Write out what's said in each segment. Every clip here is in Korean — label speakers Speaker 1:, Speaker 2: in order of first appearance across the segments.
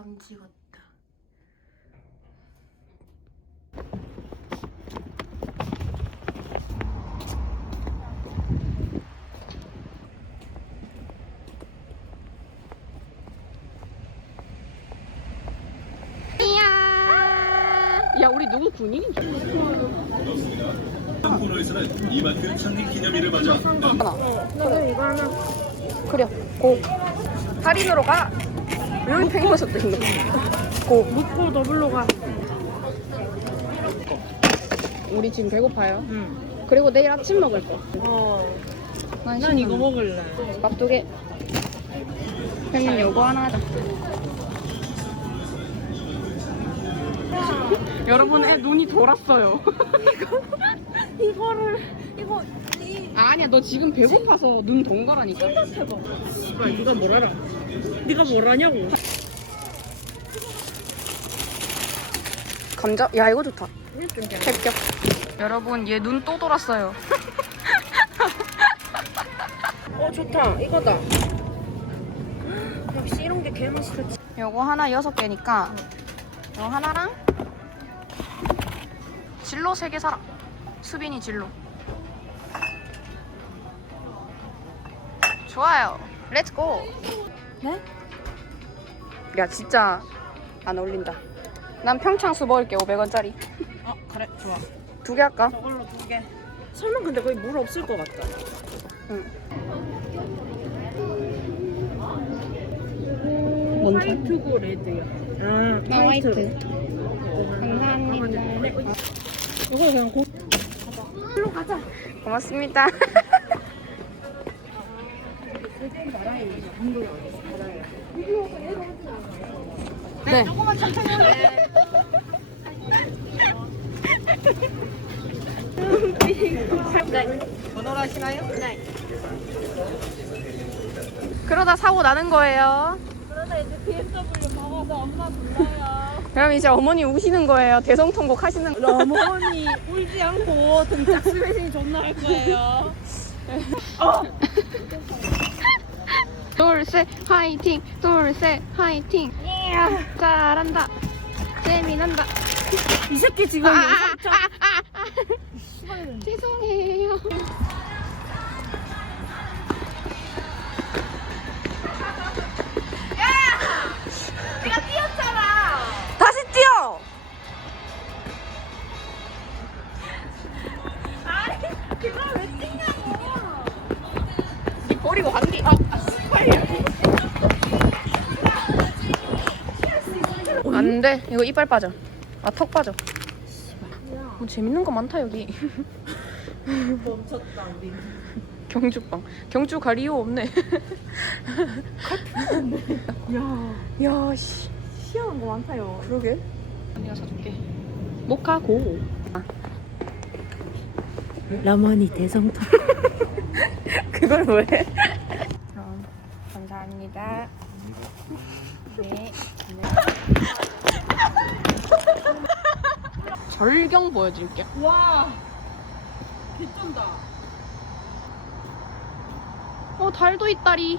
Speaker 1: 감 찍었다.
Speaker 2: 야, 우리 누구 군인인 줄
Speaker 3: 이번 코너에서는 이마트 창립 기념일을 맞아
Speaker 2: 저는 이거 하나. 그래. 고. 할인으로 가. 여기 팽이버섯도 있는 고.
Speaker 1: 묻고 더블로 가.
Speaker 2: 우리 지금 배고파요.
Speaker 1: 응.
Speaker 2: 그리고 내일 아침 먹을 거.
Speaker 1: 난 이거 먹을래.
Speaker 2: 밥 2개. 형님 요거 하나 하자. 여러분, 애 눈이 돌았어요.
Speaker 1: 이거
Speaker 2: 아니야, 너 지금 배고파서 눈 돈 거라니까.
Speaker 1: 생각해봐. 씨발, 네가 뭘 알아? 네가 뭘 아냐고.
Speaker 2: 감자? 야, 이거 좋다. 합격. 여러분, 얘 눈 또 돌았어요.
Speaker 1: 좋다. 이거다. 역시 이런 게 개맛있어.
Speaker 2: 요거 하나 6개니까 요 하나랑 진로 3개 사라. 수빈이 진로. 좋아요. 렛츠고.
Speaker 1: 네?
Speaker 2: 야, 진짜 안 어울린다. 난 평창수 먹을게. 500원짜리.
Speaker 1: 그래. 좋아.
Speaker 2: 2개 할까?
Speaker 1: 저걸로 2개. 설마 근데 거기 물 없을 것 같다.
Speaker 2: 응. 뭔
Speaker 1: 화이트고 레드야.
Speaker 2: 아, 화이트. 감사합니다.
Speaker 1: 이거 그냥 고.
Speaker 2: 고맙습니다. 네.
Speaker 1: 조금만 천천히 해. 번호로 하시나요? 네.
Speaker 2: 그러다 사고 나는 거예요.
Speaker 1: 그러다 이제 BMW 먹어서 엄마 불러요.
Speaker 2: 그럼 이제 어머니 우시는 거예요. 대성통곡 하시는 거.
Speaker 1: 어머니 울지 않고 등짝 스매싱 존나 할 거예요.
Speaker 2: 둘, 셋, 화이팅! 둘, 셋, 화이팅! 잘한다. 재미난다.
Speaker 1: 이 새끼 지금 영상 짜.
Speaker 2: 죄송해요.
Speaker 1: 내가 뛰었잖아.
Speaker 2: 다시 뛰어!
Speaker 1: 아니 그걸 왜 뛰냐고.
Speaker 2: 니 버리고 간디. 안 돼. 이거 이빨 빠져. 아, 턱 빠져. 뭐 재밌는 거 많다, 여기.
Speaker 1: 멈췄다 우리.
Speaker 2: 경주빵. 경주 갈 이유 없네. 야, 씨.
Speaker 1: 희한한 거 많다요.
Speaker 2: 그러게. 언니가 사줄게. 모카 고.
Speaker 1: 라머니 대성통.
Speaker 2: 그걸 왜? 그럼 감사합니다. 네. 절경 보여줄게.
Speaker 1: 와. 개쩐다.
Speaker 2: 달도 있다리.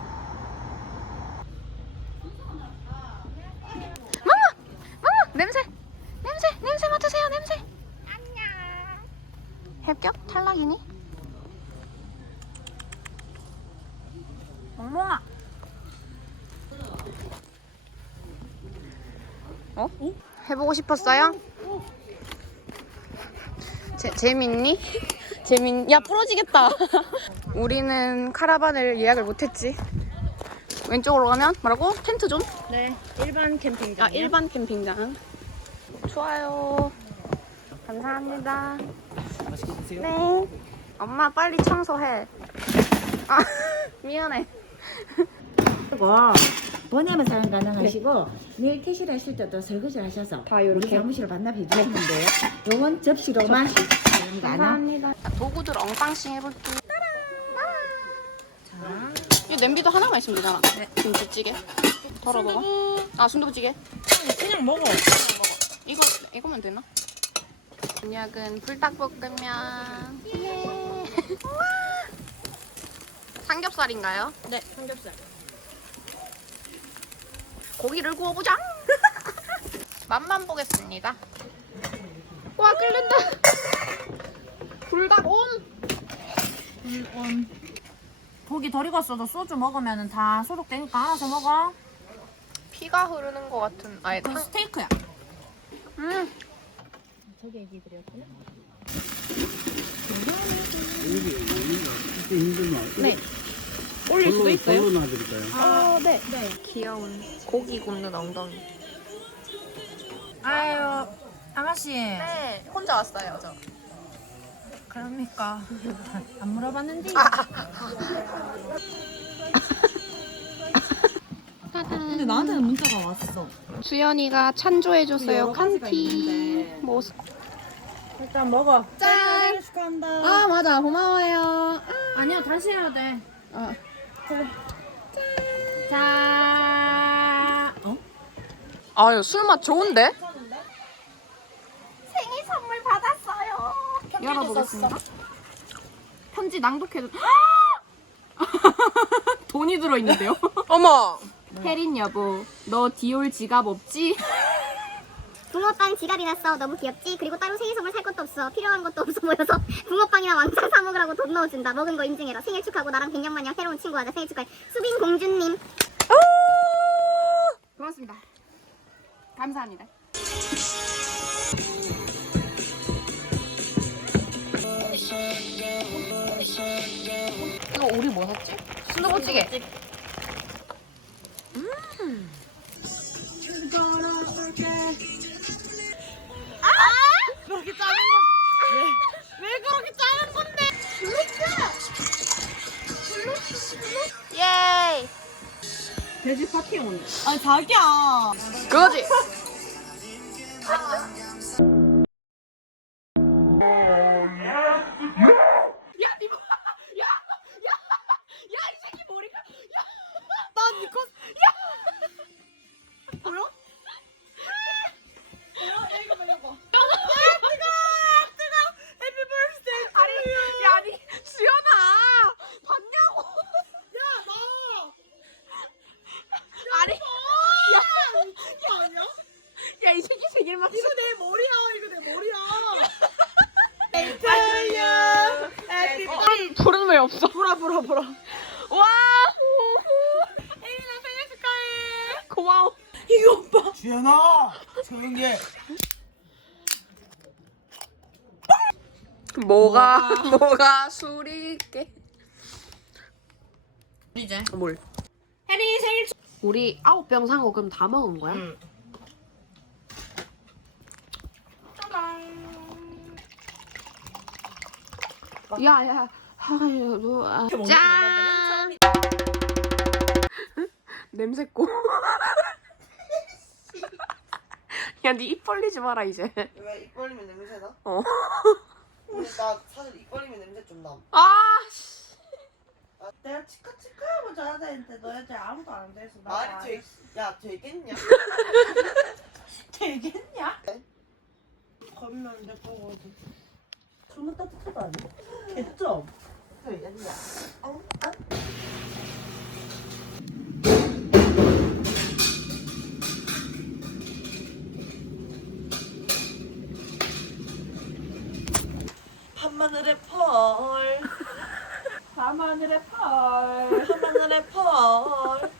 Speaker 2: 멍멍 냄새 맡으세요. 냄새. 안녕. 합격? 탈락이니?
Speaker 1: 멍멍아.
Speaker 2: 해보고 싶었어요? 재밌니? 야, 부러지겠다. 우리는 카라반을 예약을 못했지. 왼쪽으로 가면 뭐라고? 텐트존?
Speaker 1: 네. 일반 캠핑장.
Speaker 2: 아, 일반 캠핑장. 좋아요. 감사합니다.
Speaker 3: 맛있게 드세요.
Speaker 2: 네. 엄마 빨리 청소해. 아, 미안해.
Speaker 4: 그리고 보내면 사용 가능하시고 내일 퇴실 하실 때도 설거지 하셔서
Speaker 2: 다 요렇게?
Speaker 4: 우리 사무실로 반납해 주시는데요. 요건 접시로만 사용 가능.
Speaker 2: 감사합니다. 도구들 엉빵싱 해볼게. 이 냄비도 하나만 있으면 되잖아.
Speaker 1: 네.
Speaker 2: 김치찌개. 덜어 먹어. 아, 순두부찌개.
Speaker 1: 그냥 먹어.
Speaker 2: 이거면 되나? 곤약은 불닭볶음면. 예. 삼겹살인가요?
Speaker 1: 네. 삼겹살.
Speaker 2: 고기를 구워보자. 맛만 보겠습니다. 와 끓는다. 불닭 온.
Speaker 1: 고기 덜 익었어도 소주 먹으면 다 소독되니까 알아서 먹어.
Speaker 2: 피가 흐르는 것 같은. 아예
Speaker 1: 그 스테이크야.
Speaker 4: 저기 애기들이었구나.
Speaker 1: 네. 올릴 수도 있어요.
Speaker 5: 걸로 놔드릴까요?
Speaker 1: 아, 네.
Speaker 2: 귀여운 고기 굽는 엉덩이.
Speaker 1: 아유, 아가씨.
Speaker 2: 네, 혼자 왔어요 저.
Speaker 1: 그럽니까? 안 물어봤는데. 근데 나한테는 문자가 왔어.
Speaker 2: 주연이가 찬조해줬어요.
Speaker 1: 여러 가지가
Speaker 2: 칸티.
Speaker 1: 있는데.
Speaker 2: 뭐
Speaker 1: 일단 먹어.
Speaker 2: 짠!
Speaker 1: 축하한다.
Speaker 2: 아 맞아 고마워요.
Speaker 1: 아니야, 다시 해야 돼.
Speaker 2: 아.
Speaker 1: 자. 어?
Speaker 2: 아유 술 맛 좋은데?
Speaker 1: 생일 선물 받았어요.
Speaker 2: 열어보겠습니다. 편지 낭독해도 돈이 들어있는데요? 어머! 혜린 여보, 너 디올 지갑 없지?
Speaker 6: 붕어빵 지갑이 났어. 너무 귀엽지? 그리고 따로 생일 선물 살 것도 없어. 필요한 것도 없어 보여서 붕어빵이나 왕창 사 먹으라고 돈 넣어준다. 먹은 거 인증해라. 생일 축하하고 나랑 100년 마냥 새로운 친구 하자. 생일 축하해. 수빈 공주님.
Speaker 2: 고맙습니다. 감사합니다. 이거 우리 뭐 샀지? 순두부찌개.
Speaker 1: 그렇게 작은 건 왜 그렇게 작은 건데?
Speaker 2: 예이!
Speaker 1: 돼지 파티에 온대. 아니 자기야.
Speaker 2: 그거지? 야, 이 새끼 생일 맞춰.
Speaker 1: 이거 내 머리야.
Speaker 2: 불은 왜 없어?
Speaker 1: 불어.
Speaker 2: 와! 혜린아 생일 축하해. 고마워.
Speaker 1: 이거 오빠.
Speaker 5: 주연아! 조용히 해.
Speaker 2: 뭐가 술이 있게.
Speaker 1: 이제.
Speaker 2: 뭘?
Speaker 1: 혜린이 생일
Speaker 2: 우리 9병 산 거 그럼 다 먹은 거야?
Speaker 1: 응.
Speaker 2: 야야 아유 너 짠! 냄새꼬. 야 니 입 벌리지 마라 이제.
Speaker 7: 왜 입 벌리면 냄새 나?
Speaker 2: 어.
Speaker 7: 근데 나 사실 입 벌리면 냄새 좀 나.
Speaker 2: 아 씨.
Speaker 7: 내가 치카치카하고 자야 되는데 너희들 아무도 안 돼서 말이 되겠냐?
Speaker 1: 되겠냐?
Speaker 7: 거면 될 거거든. 존나 따뜻하다 아니? 개점. 되겠냐? 밤하늘의 펄.
Speaker 1: 밤하늘의 펄.
Speaker 7: 밤하늘의 펄.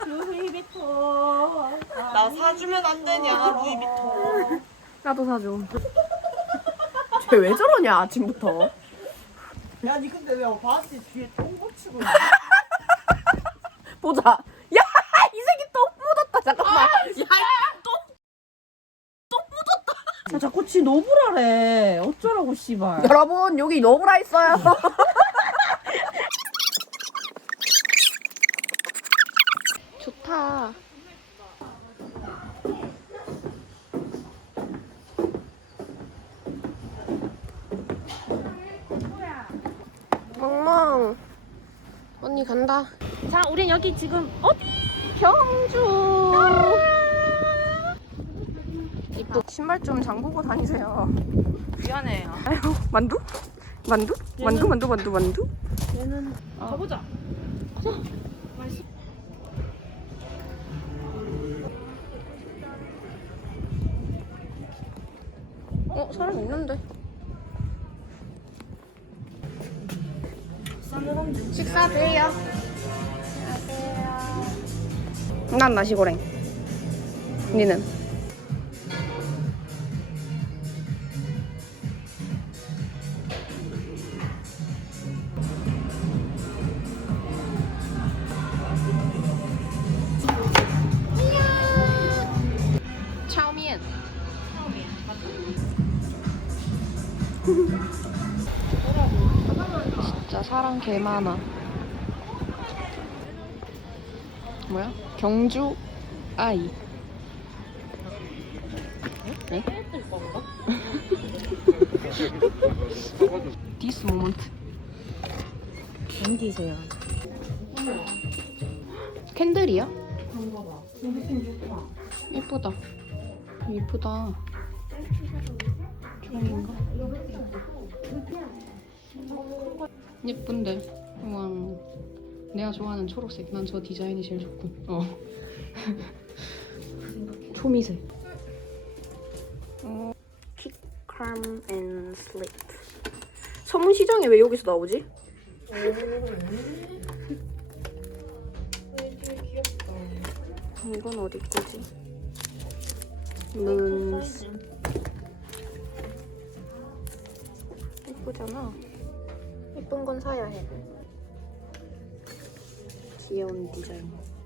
Speaker 1: 루이비통.
Speaker 7: 나 사주면 안 되냐 루이비통.
Speaker 2: 나도 사줘. 쟤 왜 저러냐 아침부터.
Speaker 7: 야 니 근데 왜 바지 뒤에 똥 붙이고 있냐?
Speaker 2: 보자. 야 이 새끼 똥 묻었다. 잠깐만.
Speaker 1: 아, 자꾸 지 노브라래. 어쩌라고 씨발.
Speaker 2: 여러분 여기 노브라 있어요. 좋다. 멍멍 언니 간다.
Speaker 1: 자, 우린 여기 지금 어디?
Speaker 2: 경주. 이쁘. 신발 좀 잠그고 다니세요.
Speaker 1: 미안해요.
Speaker 2: 아유 만두? 만두? 만두?
Speaker 1: 얘는 가보자.
Speaker 2: 사람 있는데. 식사 돼요. 난 나시고랭. 니는? 차오미엔. 진짜 사람 개 많아. 뭐야? 경주 아이. 네? This moment.
Speaker 4: 견디세요.
Speaker 2: 캔들이야? 예쁘다. 예쁘다. 종인가? 예쁜데. 우와. 내가 좋아하는 초록색. 난 저 디자인이 제일 좋군. 초미색. 킥칼m 앤 슬립. 서문시장에 왜 여기서 나오지? 이건 어디 거지? 예쁘잖아. 예쁜 건 사야 해. 귀여운 디자인.